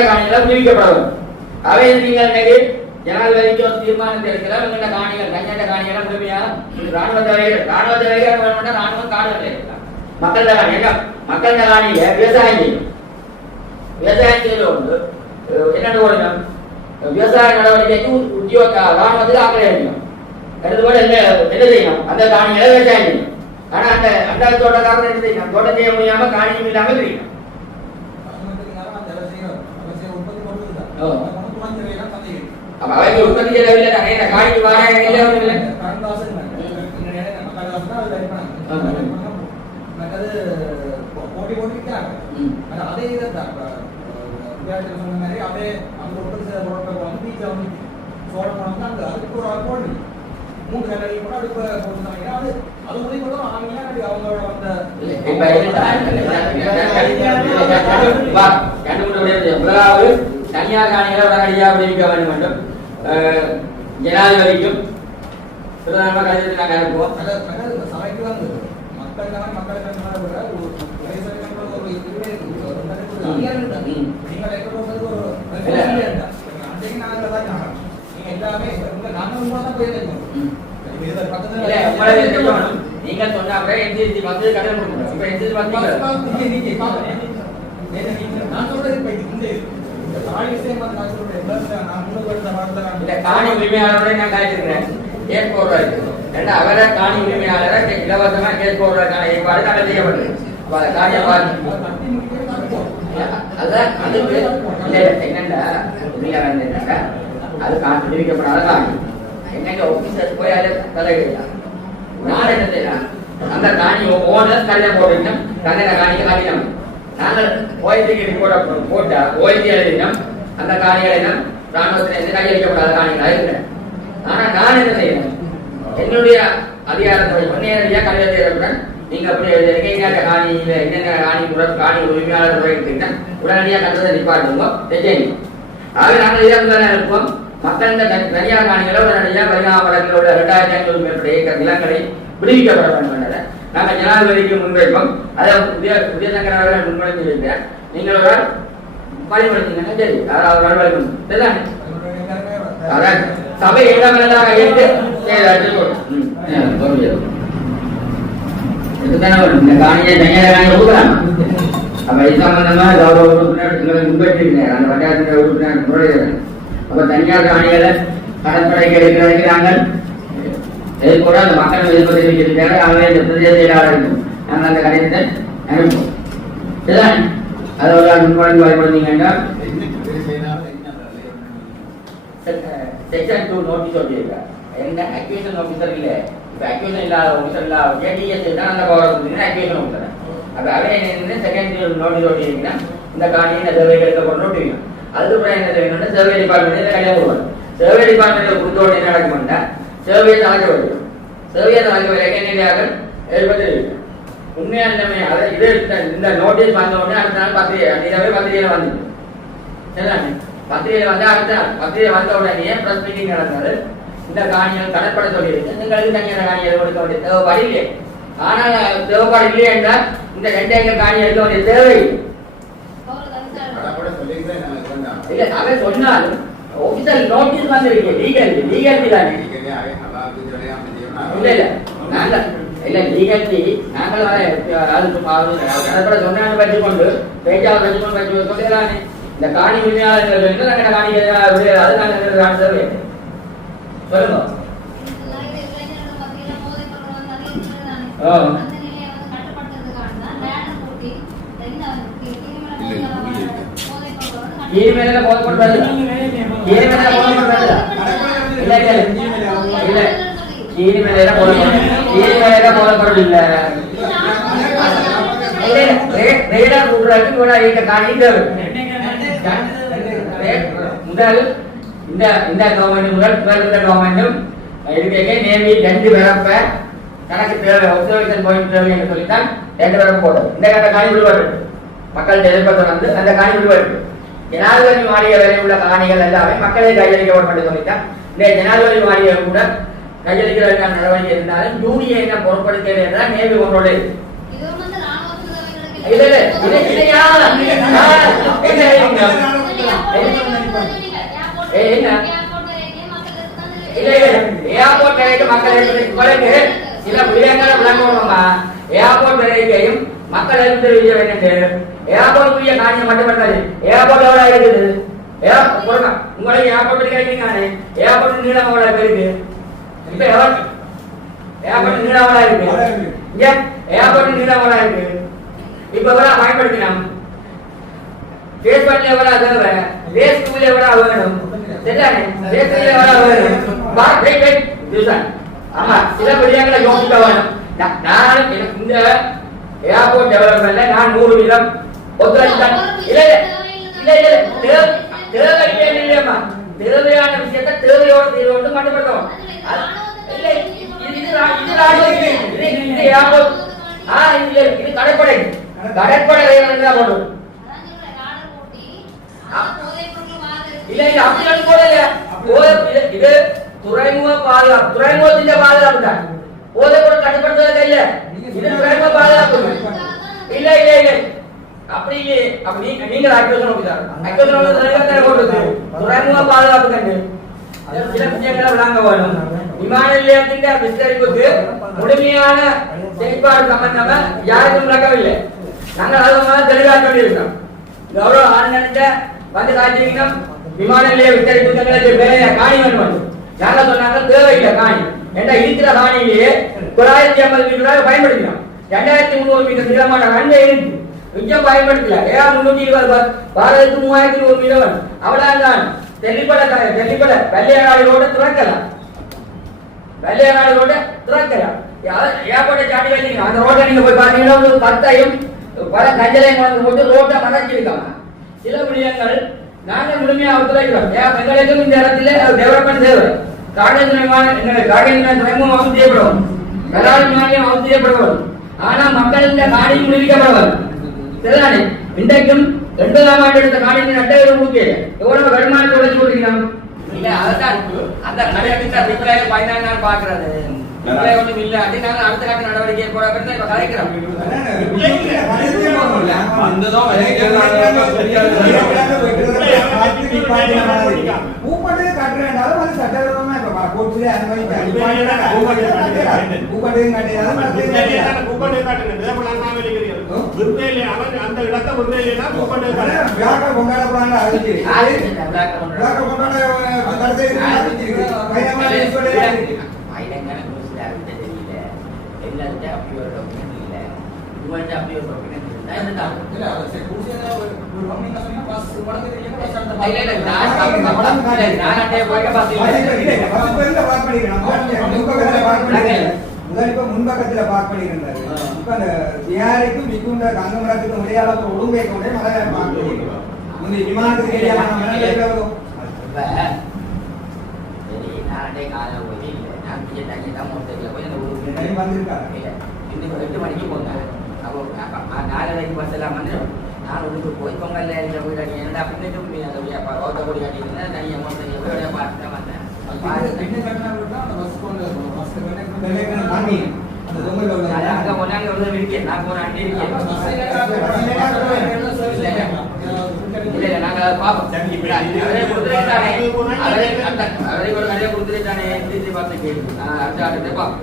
தனியார் காணிகளை விடுவிக்கப்படும். அவை நீங்கள் இன்னைக்கு ஜனாதிபதிக்கு ஒரு தீர்மானத்தை எடுக்கலாம். எங்கள்ட காணிகள் தனியார் காணிகளை முழுமையாக ராணுவ தலைவர் ராணுவம் காடுகளை மக்கள் காணி மக்கள் காணியில விவசாயம் செய்யும். விவசாயம் செய்வது ஒன்று என்னென்னு ஓடணும் விவசாய நடவடிக்கைக்கு உத்தியோக ராணுவத்துக்கு ஆக்கிரமிக்க வேண்டும். கருதுபோல என்ன செய்யணும் அந்த காணிகளை விவசாயம் செய்யணும். ஆனா அந்த அந்த தோட்டக்காரன் என்ன செய்யணும் தோட்டம் செய்ய முடியாம காணியும் இல்லாமல் இருக்கணும். அப்ப அவைக்கு உற்பத்தி செய்யவில்லை தானே இந்த காணிக்கு வாராயம் இல்லை ஒன்றும் இல்லை. போட்டி போட்டிருக்காங்க. அதே இதுதான் சொன்ன மாதிரி அப்படியே அந்த உற்பத்தி செய்த பொருட்கள் வந்து வீட்டில் வந்து சோழ பணம் தான் அதுக்கு ஒரு அக்கௌண்ட் 3 கல்லறையும் கூட அதுக்கு போட்டுருந்தாங்க. அது உதவி கூட வாங்கினா அவங்களோட வந்த முதலாவது தனியார் காணிகளை உடனடியாக விடுவிக்க வேண்டும் என்றும் ஜனாதிபதிக்கும் பிரதமர் கடிதத்தை நாங்கள் அனுப்புவோம். சபைக்கு வந்து மக்களுக்கு நீங்க சொன்ன எந்திரிச்சு வந்து கடன் கொடுக்கணும். இப்ப எந்திரிச்சு காணி உரிமையாளரோட நான் காய்ச்சிருக்கிறேன். கேஸ் போடுறாரு அவரை காணி உரிமையாளரை இலவசமா கேஸ் போடுறதுக்கான ஏற்பாடு நாங்கள் செய்யப்பட்டது. அதுதான் அதுக்கு என்னண்டா என்னண்டா அது விதிக்கப்படாத காணி என்னங்க ஆபீசர் போய் அதை தலையிடலாம். நான் என்ன செய்யலாம் அந்த காணி ஓனர் கல்யாணம் போட்டுக்கணும். தன்னை காணியை கல்யாணம் நாங்கள் ஓய்வுக்கு போட்டா ஓய்வு எழுதினோம். அந்த காணிகளிடம் ராணுவத்திலிருந்து கையளிக்கப்படாத காணிகளாக இருக்கிறேன். ஆனா நான் என்ன செய்யணும் என்னுடைய அதிகாரத்தை நேரடியாக கல்யாணம் செய்யறதுடன் நீங்க அப்படி எழுதுறீங்க காணியில என்னென்ன காணி உரிமையாளர் முறையிட்டீங்கன்னா உடனடியாக கட்டத்தை நிப்பாட்டுங்க செய்யணும். ஆக நாங்கள் இதை இருப்போம். மக்கள் தனியார் காணிகளை உடனடியாக வருகாம வழக்கில் உள்ள 2500 மேற்பட்ட ஏக்கர் நிலங்களை விடுவிக்கப்பட வேண்டும் என்றதை நாங்கள் ஜனாதிபதிக்கு முன்வைப்போம். அதை உதயசங்கரவர்கள் முன்மொழிந்திருக்கிறேன். நீங்கள் ஒரு வழிபடுத்தீங்கன்னா சரி யாராவது வழிபடுத்தணும் சரிதானே அதான் சபை இடமெல்லாம் ஏற்று இந்த காணியை தனியார் காணியை கொடுக்கலாம். அப்ப இது சம்பந்தமா கௌரவ உறுப்பினர் முன்வைத்திருக்கிறார். அந்த பஞ்சாயத்து உறுப்பினர் முறையிடுறாங்க. அப்ப தனியார் காணிகளை கடற்படைக்கு எடுக்கிறதுக்கு நாங்கள் கூட அந்த மக்கள் எதிர்ப்பு தெரிவிக்கிறாங்க. அவங்க இந்த பிரதேச செயலாளருக்கும் நாங்கள் அந்த கடிதத்தை அனுப்புவோம் சரிதானே. அதோட முன்வழங்கி வழிபடுத்தீங்கன்னா செக்ஷன் 2 நோட்டீஸ் சொல்லியிருக்காங்க. என்ன அக்யூஷன் ஆஃபீஸர் இல்லை. இப்போ அக்யூஷன் இல்லாத ஆஃபீஸர் இல்லாத ஏடிஎஸ் தான் அந்த பவர் கொடுத்தீங்கன்னா அக்யூஷன் ஆஃபீஸர். அப்போ அவன் என்ன செகண்ட் நோட்டீஸ் சொல்லியிருக்கீங்கன்னா இந்த காணியை சர்வே எடுக்க நோட்டிக்கணும். அதுக்கப்புறம் என்ன செய்யணும்னா சர்வே டிபார்ட்மெண்ட் கையாக கொடுக்கணும். சர்வே டிபார்ட்மெண்ட்டில் கொடுத்த உடனே என்ன நடக்கும்னா சர்வே தலைக்க வைக்கணும். சர்வே தலைக்க வைக்க ஏற்பட்டு உண்மையான நிலைமை அதை இது இந்த நோட்டீஸ் வந்த உடனே அடுத்த நாள் பத்திரிகையில வந்துச்சு சரிதானே. பத்திரிகையில வந்து அடுத்த நாள் பத்திரிகை வந்த உடனே பிரஸ் மீட்டிங் நடந்தது. இந்த காணிகள் கடற்பட சொல்லியிருக்கு. നിങ്ങൾക്ക് தனியான காணியை கொடுக்க வேண்டிய தேவைப்பாடு இல்லை. ஆனால் தேவைப்பாடு இல்லை என்றால் இந்த 2 ஏக்கர் காணி எடுக்க வேண்டிய தேவை இல்லை. அவன் சொன்னாலும் ஆபீசர் நோட்டீஸ் வந்திருக்கு. லீகல் தானே இல்ல இல்ல நாங்க இல்ல லீகல் நாங்கள் கடற்பட சொன்னாலும் வச்சுக்கொண்டு பேச்சாளர் வச்சுக்கொண்டு வச்சு சொல்லிடலானே. இந்த காணி உரிமையாளர்கள் நாங்கள் காணி அது நாங்கள் தேவை சொல்லுங்க. கீழ்மேல போதப்படுறது முதல் இந்த கவர்மெண்ட் முதல் கவர்மெண்ட்டும் நேவி 2 பிறப்ப கணக்கு தேவை ஒப்சர்வேஷன் பாயிண்ட் தேவை என்று சொல்லித்தான் 2 பிறப்பு போட்டது. இந்த காணி விடுபாடு மக்கள் எதிர்ப்பத்தை வந்து அந்த காணி விடுபாடு ஜனாதிபதி மாளிகை வரை உள்ள காணிகள் எல்லாமே மக்களை கையளிக்கப்படும் சொல்லித்தான். இந்த ஜனாதிபதி மாளிகை கூட கையளிக்கிறதுக்கான நடவடிக்கை இருந்தாலும் யூனியன் என்ன பொருட்படுத்தலை என்றால் நேவி கொண்டோடு இல்ல ஏர்போர்ட் வரைக்கும் மக்கள் குறைக்கு சில விடயங்களை விளங்கணுமா? ஏர்போர்ட் வரைக்கும் மக்கள் தெரிவிக்க வேண்டும். ஏர்போர்ட்டுக்குரிய காணியை மட்டுமல்லாது ஏர்போர்ட் எவ்வளோ இருக்குது? உங்களுக்கு ஏர்போர்ட் கேட்டீங்க, ஏர்போர்ட் நீளம் எவ்வளோ இருக்கு? இப்ப ஏர்போர்ட் நீளம் எவ்வளோ இருக்கு? இங்க ஏர்போர்ட் நீளம் எவ்வளோ இருக்கு? இப்ப எவ்வளோ பயன்படுத்தினோம்? பேஸ் பண்ணல எவ்வளோ தேவை? பேஸ் டூல எவ்வளோ வேணும்? சரிதானே? பேஸ் டூல எவ்வளோ வேணும்? ஆமா, சில விடயங்களை யோசிக்க வேணும். நான் இந்த ஏர்போர்ட் டெவலப்மெண்ட்ல நான் 100 வீதம் ஒத்துழைத்தேன். இல்ல இல்ல இல்ல தேவை இல்லையம்மா, தேவையான விஷயத்தை தேவையோடு தீர்வு கொண்டு மட்டுப்படுத்தவும். இல்ல இது ஏர்போர்ட் இது கடற்படை தான் போடும். இல்ல இல்ல அப்படி போடல. இது துறைமுக பாதுகாப்பு, துறைமுகத்தின் பாதுகாப்பு தான். போதைப்பொருள் கட்டுப்படுத்துவதே இல்ல, இது துறைமுக பாதுகாப்பு. இல்ல இல்ல இல்ல அப்படி இல்லையே. அப்படி நீங்க துறைமுக பாதுகாப்பு கண்டு சில விஷயங்களை விளங்க வேணும். விமான நிலையத்தின் விஸ்தரிப்புக்கு முழுமையான செயற்பாடு சம்பந்தமா யாருக்கும் விளக்கவில்லை. நாங்கள் அதை தெளிவாக சொல்லியிருக்கோம். கௌரவ ஆளுநர்கிட்ட வந்து காட்டிருக்கோம். விமான நிலைய விஸ்தரிப்புக்கு வேலையை காணி வேணும். நாங்க சொன்னாங்க தேவையில்லை காணி. ஏன்னா இருக்கிற காணியிலேயே 950 மீட்டராக பயன்படுத்தினோம். 2300 மீட்டர் நீளமான ரன்வே இருக்கு, மிச்சம் பயன்படுத்தல. 320 பாரதத்துக்கு 3100 மீட்டர் அவ்வளவுதான். தெல்லிப்பட வெள்ளையநாடு ரோட திறக்கலாம், வெள்ளையநாடு ரோட திறக்கலாம். ஏர்போர்ட்டை சாட்டி வச்சிருக்கீங்க, அந்த ரோட்டை நீங்க போய் பாத்தீங்கன்னா ஒரு 10ஐயும் பல கஞ்சலையும் கொண்டு போட்டு ரோட்டை மறைச்சிருக்காங்க. சில விடயங்கள் நாங்க முழுமையா ஒத்துழைக்கிறோம். எங்களுக்கும் இந்த இடத்துல டெவலப்மெண்ட் தேவை. காடேந்திர துறைமுகம் அவசியப்படும், கலால் விமானியம் அவசியப்படும். ஆனா மக்கள் இந்த காணியும் விடுவிக்கப்படுவார். சரிதானே? இன்றைக்கும் 80ஆம் ஆண்டு எடுத்த காணியின் 2000 ரூபாய் எவ்வளவு வருமானத்தை உழைச்சு கொடுக்கிறோம். இல்ல அதுதான் அந்த கடைக்கு அபிப்பிராயம் 14 நாள் பாக்குறது ஒன்றும் இல்ல. அது நாங்கள் அடுத்த கட்ட நடவடிக்கை போட இப்ப கலைக்கிறோம். அந்த இடத்தை முன்பக்கத்துல பார்க் பண்ணிருந்தாரு. இப்ப அந்த தியாரிக்கும் மிகுந்த கங்கமரத்துக்கும் இடையாள ஒழுங்கை கொண்டே மலை பார்க் பண்ணிருக்கோம். விமானத்துக்கு இடையான இன்னும் 8 மணிக்கு போங்க. அப்போ 4:30 பஸ் எல்லாம் வந்து நான் உள்ளுக்கு போய் பொங்கல் போய் என்னடா பின்னுக்கும் ஓட்ட கொடி காட்டியிருந்தேன். தனி அமௌண்ட் பார்த்து தான் வந்தேன். அங்க போனாங்க இருக்கேன், நான் போன அண்டி இருக்கேன். இல்ல நாங்க பாப்போம். அவரே கொடுத்துட்டானே, அவரே ஒரு நிறைய கொடுத்துட்டானே பார்த்து கேள்வி அடுத்த பாப்போம்.